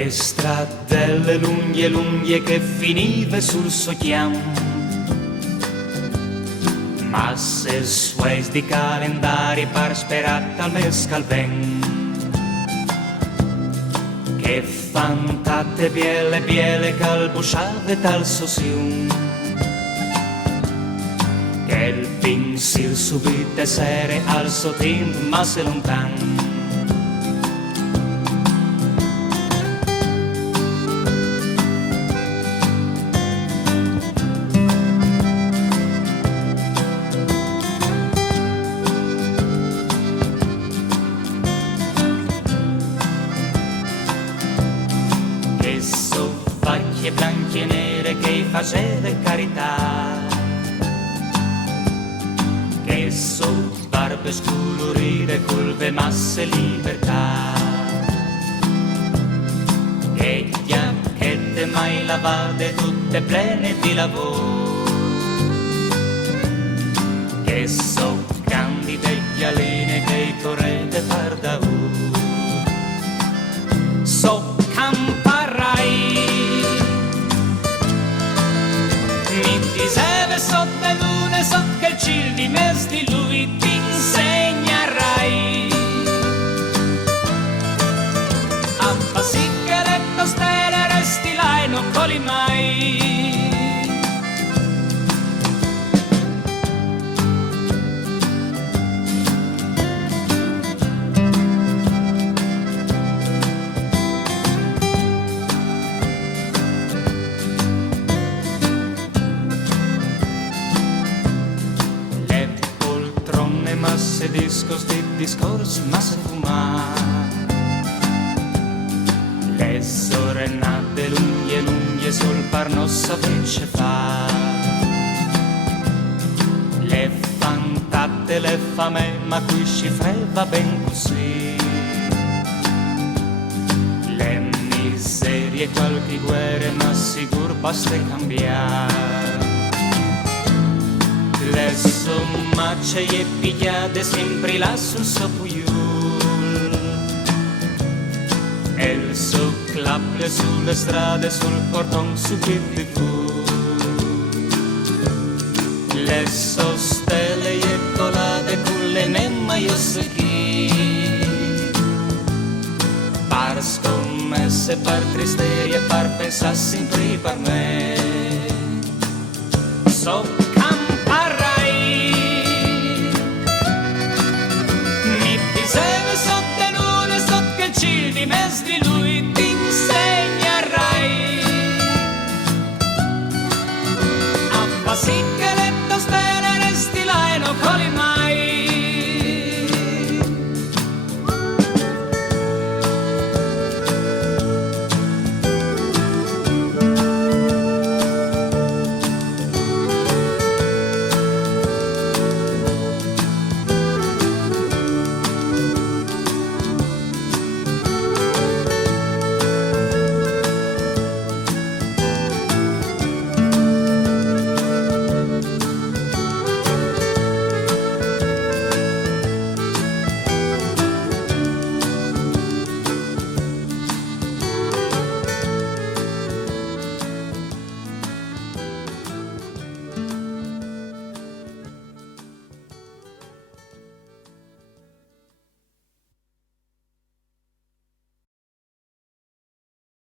E stradelle lunghe lunghe che finive sul suo chiam, ma se sues di calendari par sperat al mes calven, che fantate biele biele calbusciave tal sosiun, che il pensil subite sere al suo temp ma se lontan. Che so facce bianche e nere che faceva carità, che so barbe scolorite, colve masse libertà, che giacchette mai lavate tutte plene di lavoro, che so candide ghialine che correte far da so camparai, mi diceva sotto le lune, so che il ciel di mes di lui ti insegnerai a passicche le costelle, resti là e non coli mai. Ma se discorsi, ma se fuma, le serenate lunghe lunghe sul parnosso fece fa, le fantate le fame ma qui ci freva ben così, le miserie qualche guerra ma sicur basta cambiare. Le sommacce e pigliate sempre là sul suo pugliul, e il suo clappe sulle strade, sul cordon su più. Le sostele e colate con le nemma io so chi, par scommesse, par tristeria, par pensare sempre per me. So